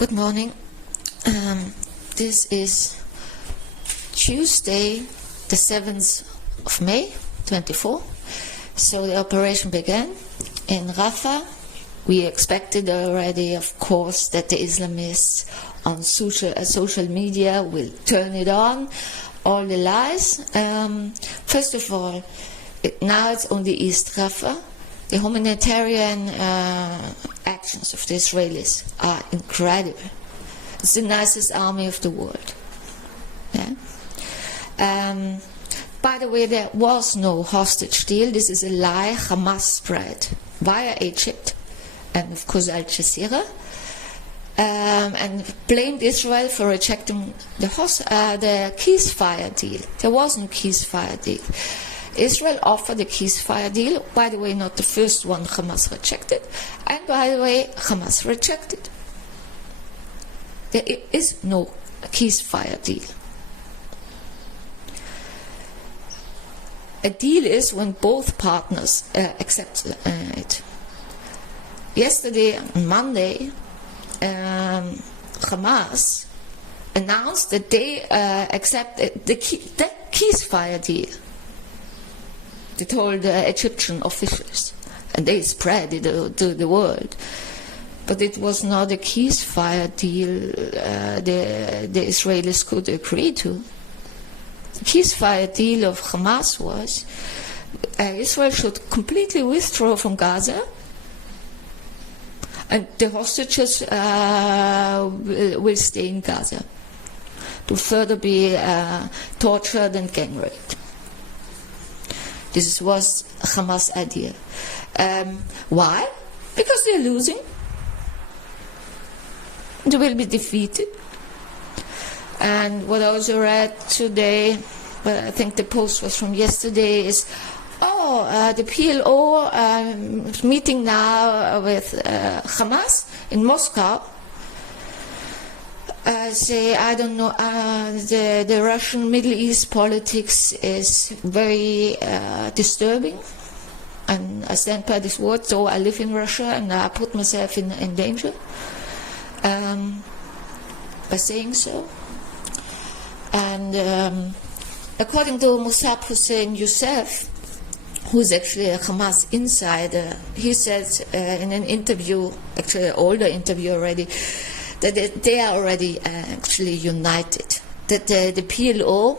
Good morning. This is Tuesday, the 7th of May, 24. So the operation began in Rafah. We expected already, of course, that the Islamists on social media will turn it on, all the lies. First of all, now it's only East Rafah. The humanitarian actions of the Israelis are incredible. It's the nicest army of the world. Yeah? By the way, there was no hostage deal. This is a lie Hamas spread via Egypt and, of course, Al Jazeera, and blamed Israel for rejecting the ceasefire deal. There was no ceasefire deal. Israel offered a ceasefire deal, by the way, not the first one Hamas rejected, and by the way, Hamas rejected. There is no ceasefire deal. A deal is when both partners accept it. Yesterday, on Monday, Hamas announced that they accepted the ceasefire deal. They told Egyptian officials, and they spread it to the world. But it was not a ceasefire deal the Israelis could agree to. The ceasefire deal of Hamas was Israel should completely withdraw from Gaza, and the hostages will stay in Gaza to further be tortured and gang raped. This was Hamas' idea. Why? Because they're losing. They will be defeated. And what I also read today, but I think the post was from yesterday, is the PLO meeting now with Hamas in Moscow. Say, I don't know, the Russian Middle East politics is very disturbing, and I stand by this word. So I live in Russia and I put myself in danger by saying so. And according to Mosab Youssef, who's actually a Hamas insider, he said in an interview, actually an older interview already, that they are already actually united, that the PLO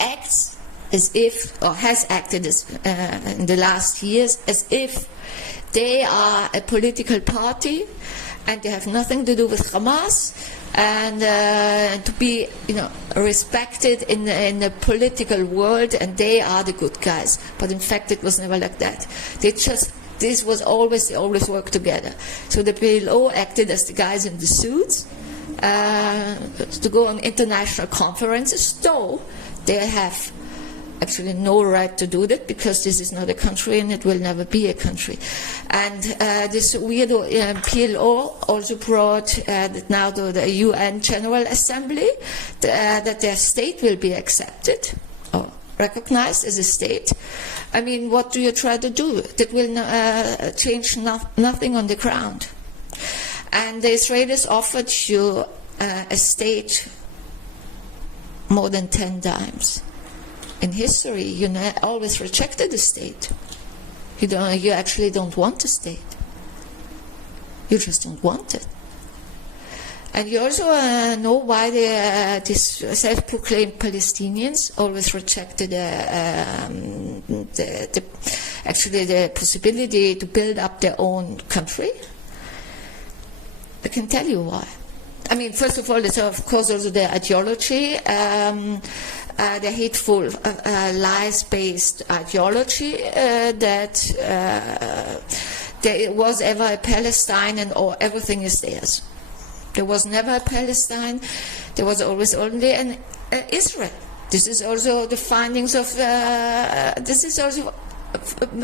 acts as if, or has acted as, in the last years, as if they are a political party and they have nothing to do with Hamas, and to be, respected in the political world, and they are the good guys. But in fact, it was never like that. They always worked together. So the PLO acted as the guys in the suits to go on international conferences, though they have actually no right to do that because this is not a country and it will never be a country. And this weirdo PLO also brought now to the UN General Assembly that their state will be accepted or recognized as a state. I mean, what do you try to do? That will change nothing on the ground. And the Israelis offered you a state more than 10 times. In history, you always rejected a state. You actually don't want a state. You just don't want it. And you also know why these self-proclaimed Palestinians always rejected the possibility to build up their own country. I can tell you why. I mean, first of all, it's of course also their ideology, the hateful lies-based ideology that there was ever a Palestine and everything is theirs. There was never a Palestine. There was always only an Israel. This is also the findings of. This is also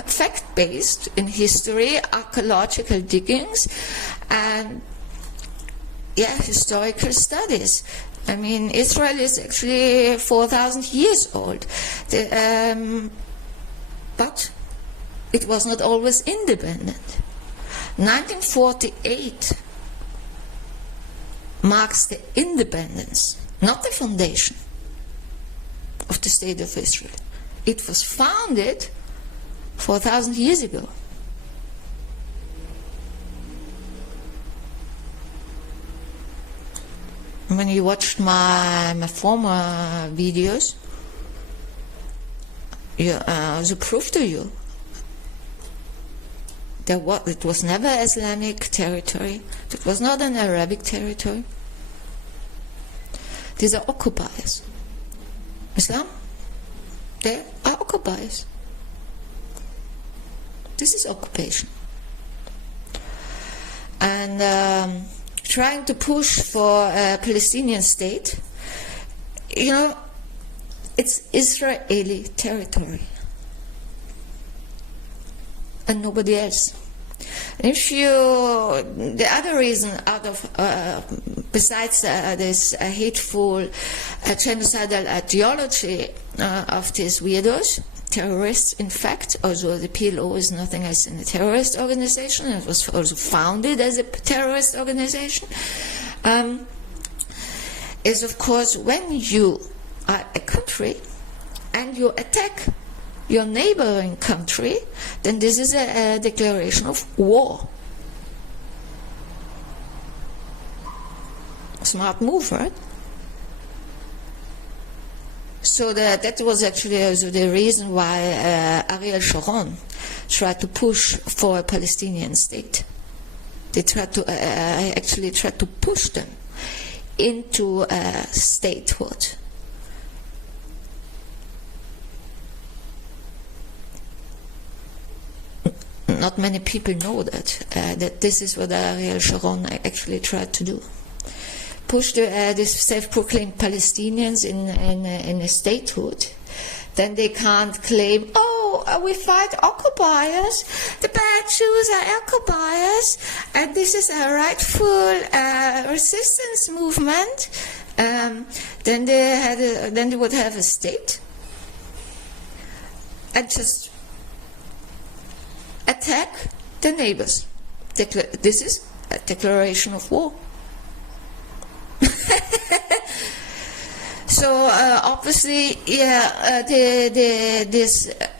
fact-based in history, archaeological diggings, and historical studies. I mean, Israel is actually 4,000 years old, but it was not always independent. 1948. marks the independence, not the foundation of the State of Israel. It was founded 4,000 years ago. When you watched my former videos, the proof to you that it was never Islamic territory, it was not an Arabic territory. These are occupiers. Islam, they are occupiers. This is occupation. And trying to push for a Palestinian state, you know, it's Israeli territory and nobody else. If you, the other reason out of, besides this hateful genocidal ideology of these weirdos, terrorists in fact, although the PLO is nothing else than a terrorist organization, it was also founded as a terrorist organization, is of course when you are a country and you attack your neighboring country, then this is a declaration of war. Smart move, right? So that was actually also the reason why Ariel Sharon tried to push for a Palestinian state. They tried to actually tried to push them into statehood. Not many people know that this is what Ariel Sharon actually tried to do. Push these self-proclaimed Palestinians in a statehood. Then they can't claim, oh, we fight occupiers, the bad Jews are occupiers, and this is a rightful resistance movement. Then they would have a state and just attack the neighbors. This is a declaration of war. So obviously, yeah,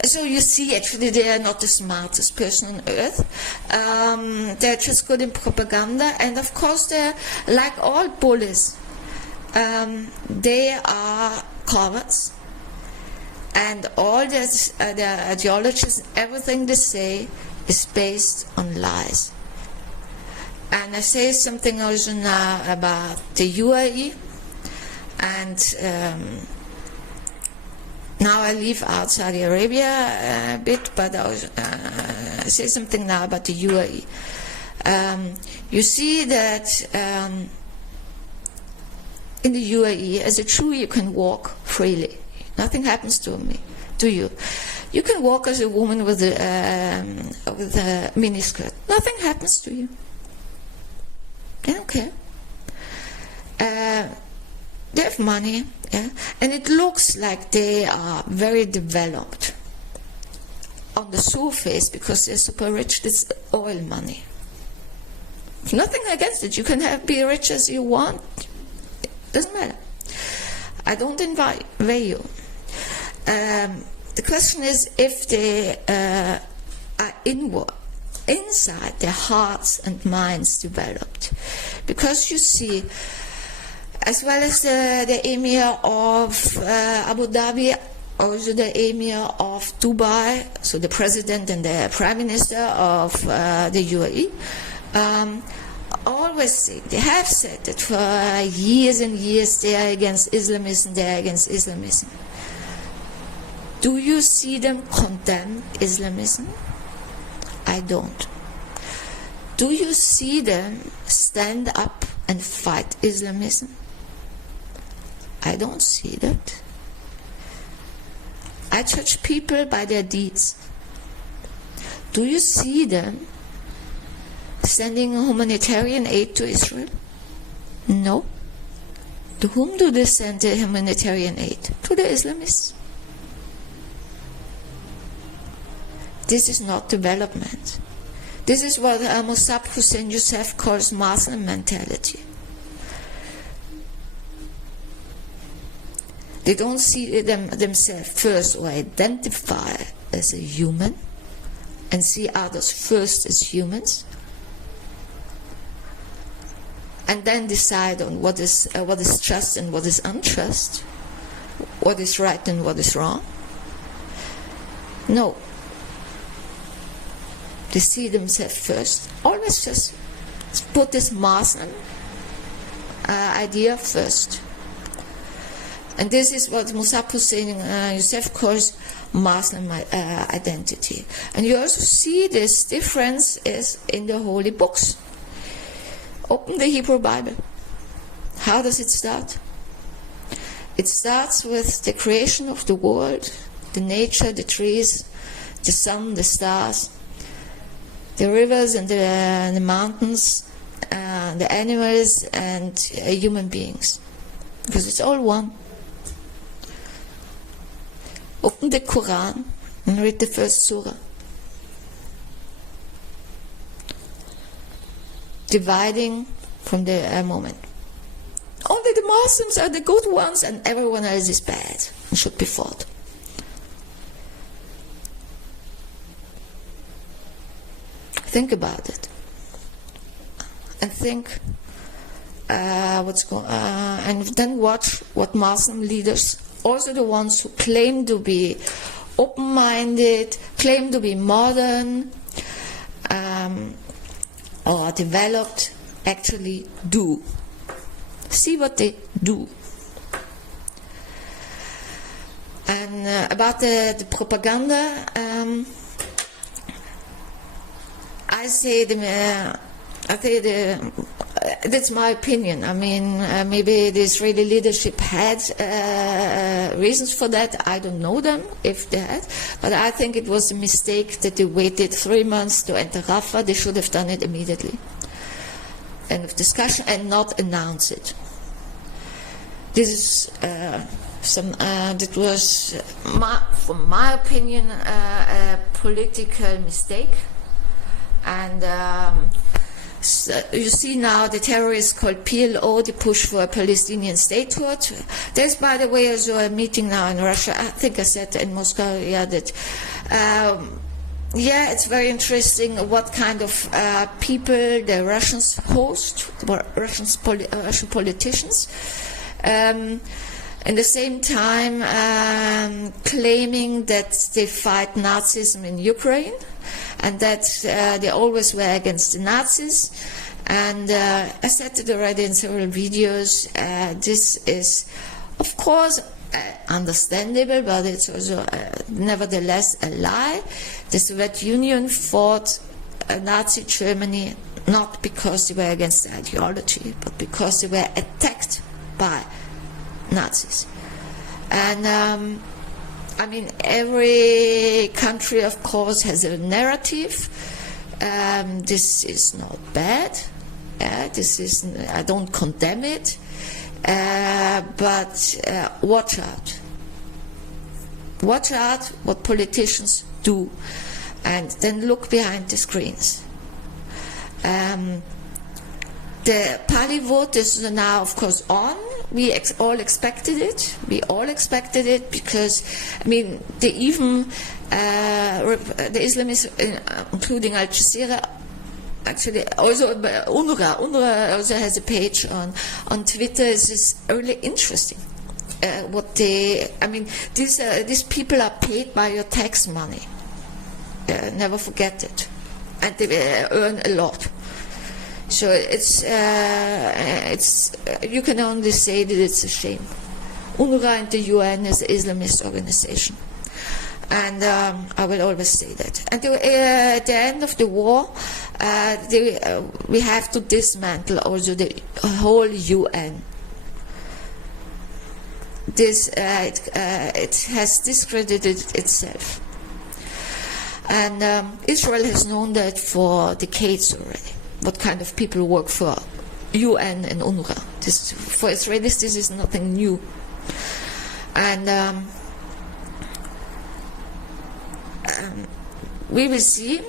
so you see, actually, they are not the smartest person on earth. They're just good in propaganda, and of course, they're like all bullies. They are cowards, and all their ideologies, everything they say, is based on lies. And I say something also now about the UAE. And now I leave out Saudi Arabia a bit, but I'll say something now about the UAE. You see that in the UAE, as a Jew, you can walk freely. Nothing happens to you. You can walk as a woman with a miniskirt. Nothing happens to you. They don't care. They have money, yeah? And it looks like they are very developed on the surface because they're super rich. It's oil money. Nothing against it. You can be rich as you want. It doesn't matter. I don't invite you. The question is if they are inside their hearts and minds developed. Because you see, as well as the Emir of Abu Dhabi, also the Emir of Dubai, so the President and the Prime Minister of the UAE, always say, they have said that for years and years they are against Islamism, they are against Islamism. Do you see them condemn Islamism? I don't. Do you see them stand up and fight Islamism? I don't see that. I judge people by their deeds. Do you see them sending humanitarian aid to Israel? No. To whom do they send the humanitarian aid? To the Islamists. This is not development. This is what Mosab Hussein Youssef calls Muslim mentality. They don't see themselves first or identify as a human and see others first as humans, and then decide on what is just and what is unjust, what is right and what is wrong. No. They see themselves first. Always just put this Muslim idea first. And this is what Mosab Hussein Youssef calls Muslim identity. And you also see this difference is in the holy books. Open the Hebrew Bible. How does it start? It starts with the creation of the world, the nature, the trees, the sun, the stars, the rivers and the mountains, the animals and human beings. Because it's all one. Open the Quran and read the first surah. Dividing from the moment. Only the Muslims are the good ones and everyone else is bad and should be fought. Think about it. And think what's going on, and then watch what Muslim leaders, also the ones who claim to be open-minded, claim to be modern or developed, actually do. See what they do. And about the propaganda, I say that's my opinion. I mean, maybe the Israeli leadership had reasons for that. I don't know them, if they had. But I think it was a mistake that they waited 3 months to enter Rafah. They should have done it immediately. End of discussion, and not announce it. This is that was, from my opinion, a political mistake. And so you see now the terrorists called PLO, they push for a Palestinian statehood. There's, by the way, also a meeting now in Russia. I think I said in Moscow, that yeah, it's very interesting what kind of people the Russians host, Russian politicians. At the same time, claiming that they fight Nazism in Ukraine, and that they always were against the Nazis. And I said it already in several videos, this is, of course, understandable, but it's also nevertheless a lie. The Soviet Union fought Nazi Germany not because they were against the ideology, but because they were attacked by Nazis. And I mean, every country, of course, has a narrative. This is not bad. This is, I don't condemn it. But watch out. Watch out what politicians do, and then look behind the screens. The party vote is now, of course, on. We all expected it. We all expected it because, I mean, the Islamists, including Al Jazeera, actually also UNWRA also has a page on Twitter. This is really interesting. What they, I mean, these people are paid by your tax money. Never forget it, and they earn a lot. So it's you can only say that it's a shame. UNWRA and the UN is an Islamist organization, and I will always say that. And at the end of the war, we have to dismantle also the whole UN. This it has discredited itself, and Israel has known that for decades already. What kind of people work for UN and UNWRA. For Israelis, this is nothing new. And we will see.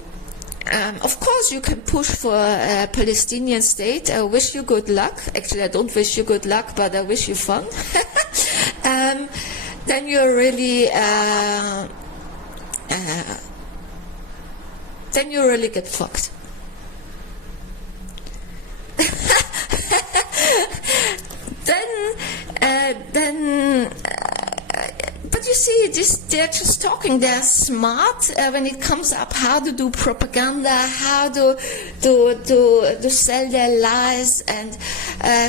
Of course, you can push for a Palestinian state. I wish you good luck. Actually, I don't wish you good luck, but I wish you fun. then you're really get fucked. But you see, they're just talking. They're smart when it comes up how to do propaganda, how to sell their lies and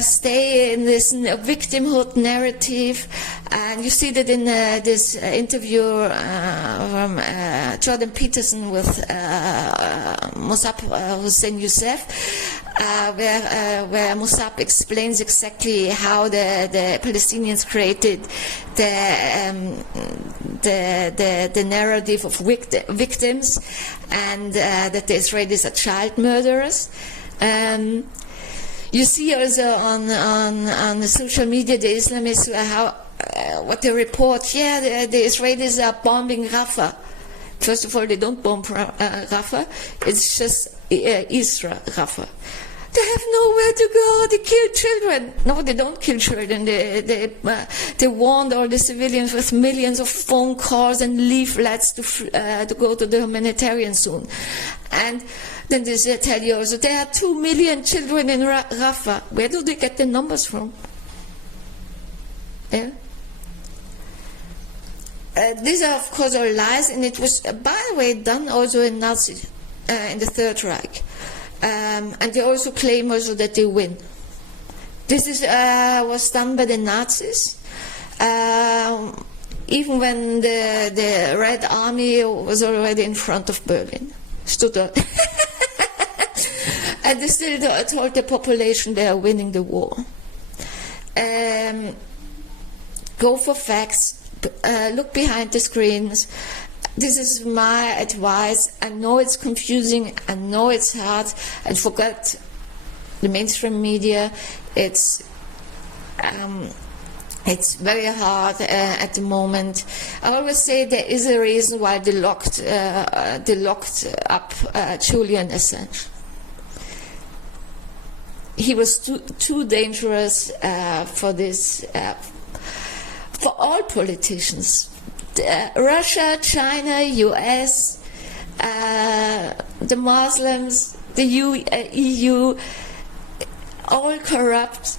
stay in this victimhood narrative. And you see that in this interview from Jordan Peterson with Mosab Hussein Youssef, where Mosab explains exactly how the Palestinians created the narrative of victims, and that the Israelis are child murderers. You see also on the social media the Islamists what they report. The Israelis are bombing Rafah. First of all, they don't bomb Rafah. It's just Rafah. They have nowhere to go. They kill children. No, they don't kill children. They warned all the civilians with millions of phone calls and leaflets to go to the humanitarian zone. And then they tell you also there are 2 million children in Rafah. Where do they get the numbers from? Yeah. These are, of course, all lies, and it was, by the way, done also in Nazi, in the Third Reich. And they also claim also that they win. This was done by the Nazis, even when the Red Army was already in front of Berlin, stood up. And they still told the population they are winning the war. Go for facts. Look behind the screens. This is my advice. I know it's confusing. I know it's hard. And forget the mainstream media. It's very hard at the moment. I always say there is a reason why they locked up Julian Assange. He was too dangerous for this. For all politicians, Russia, China, US, the Muslims, the EU, all corrupt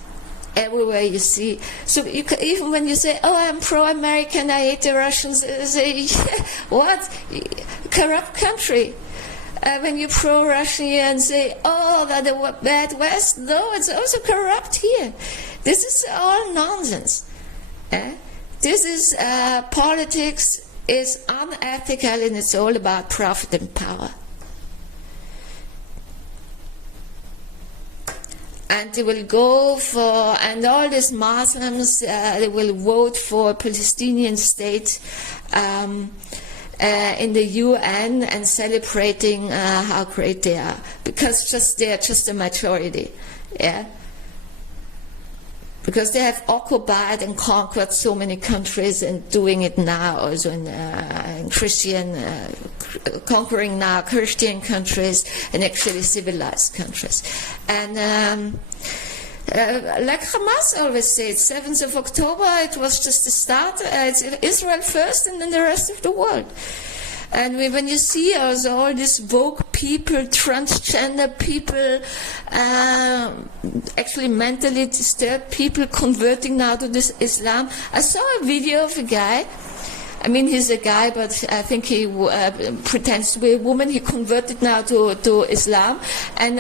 everywhere you see. So even when you say, "Oh, I'm pro-American, I hate the Russians," say, "What? Corrupt country." When you pro-Russian and say, "Oh, they're the bad West," no, it's also corrupt here. This is all nonsense. This is politics is unethical, and it's all about profit and power. And they will go for, and all these Muslims, they will vote for a Palestinian state in the UN and celebrating how great they are, because they are just a majority, yeah. Because they have occupied and conquered so many countries, and doing it now also in conquering now Christian countries and actually civilized countries. And like Hamas always said, 7th of October, it was just the start. It's Israel first and then the rest of the world. And when you see also all these woke people, transgender people, actually mentally disturbed people converting now to this Islam. I saw a video of a guy. I mean, he's a guy, but I think he pretends to be a woman. He converted now to Islam and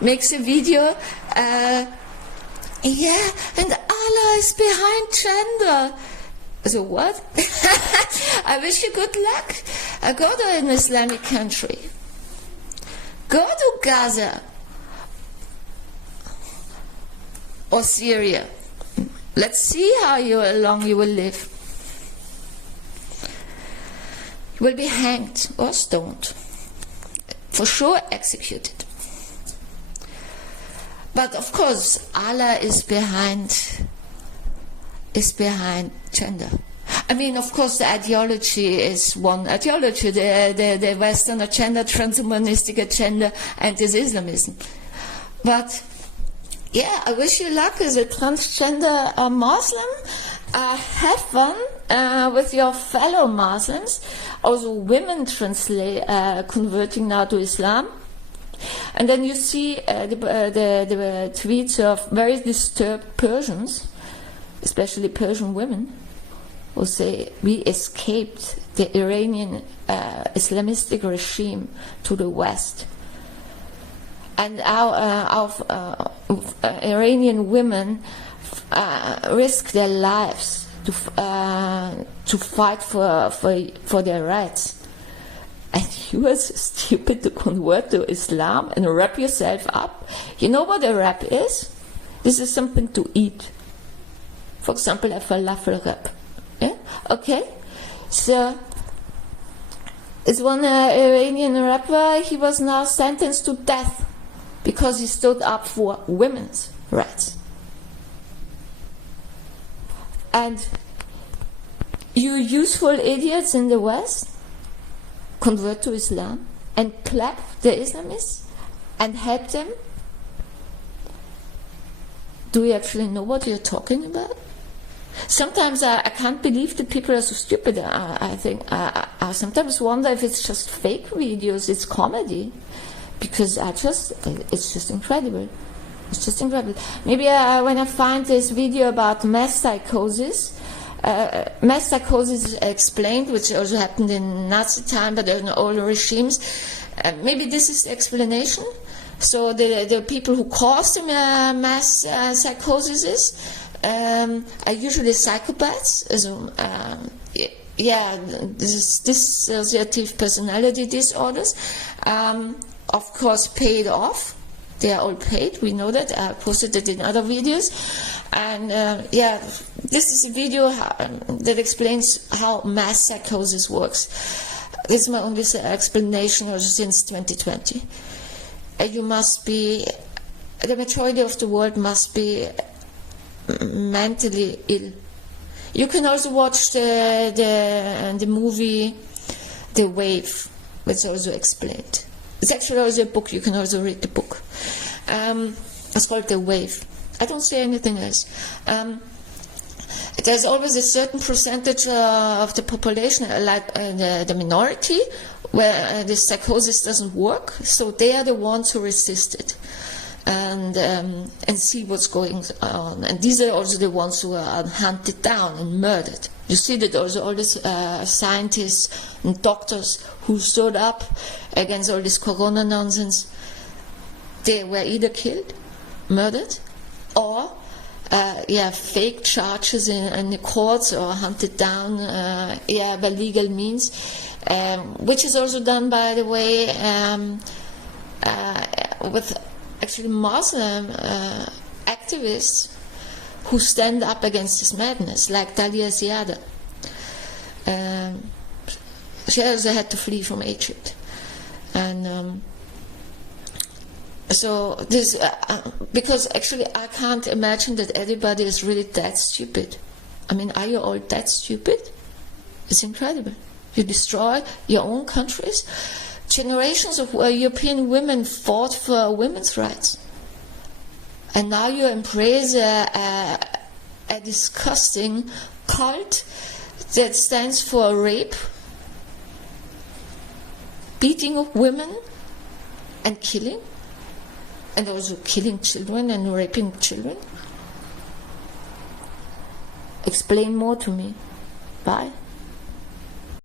makes a video. Yeah, and Allah is behind gender. So what? I wish you good luck. Go to an Islamic country. Go to Gaza or Syria. Let's see how long you will live. You will be hanged or stoned. For sure executed. But of course, Allah is behind gender. I mean, of course, the ideology is one ideology, the Western agenda, transhumanistic agenda, and this Islamism. But, yeah, I wish you luck as a transgender Muslim. have fun with your fellow Muslims. Also, women converting now to Islam. And then you see the tweets of very disturbed Persians, especially Persian women, who say, we escaped the Iranian Islamistic regime to the West. And our Iranian women risk their lives to fight for their rights. And you are so stupid to convert to Islam and wrap yourself up. You know what a wrap is? This is something to eat. For example, a falafel wrap. Yeah? Okay? So, it's one Iranian rapper, he was now sentenced to death because he stood up for women's rights. And you useful idiots in the West convert to Islam and clap the Islamists and help them. Do you actually know what you're talking about? Sometimes I can't believe that people are so stupid. I think I sometimes wonder if it's just fake videos, it's comedy, because it's just incredible. It's just incredible. Maybe when I find this video about mass psychosis is explained, which also happened in Nazi time, but in all the regimes. Maybe this is the explanation. So the people who cause the mass psychosis are usually psychopaths. Dissociative personality disorders. Of course, paid off. They are all paid, we know that. I posted it in other videos. And this is a video that explains how mass psychosis works. This is my only explanation also since 2020. The majority of the world must be mentally ill. You can also watch the movie The Wave, which is also explained. It's actually also a book, you can also read the book. It's called The Wave. I don't say anything else. There's always a certain percentage of the population, like the minority, where the psychosis doesn't work, so they are the ones who resist it and see what's going on. And these are also the ones who are hunted down and murdered. You see that also all these scientists and doctors who stood up against all this corona nonsense, they were either killed, murdered, or fake charges in the courts or hunted down by legal means, which is also done, by the way, with actually Muslim activists who stand up against this madness, like Dalia Ziada. She also had to flee from Egypt. And so this, because actually I can't imagine that anybody is really that stupid. I mean, are you all that stupid? It's incredible. You destroy your own countries. Generations of European women fought for women's rights. And now you embrace a disgusting cult that stands for rape, beating of women, and killing. And also killing children and raping children. Explain more to me. Bye.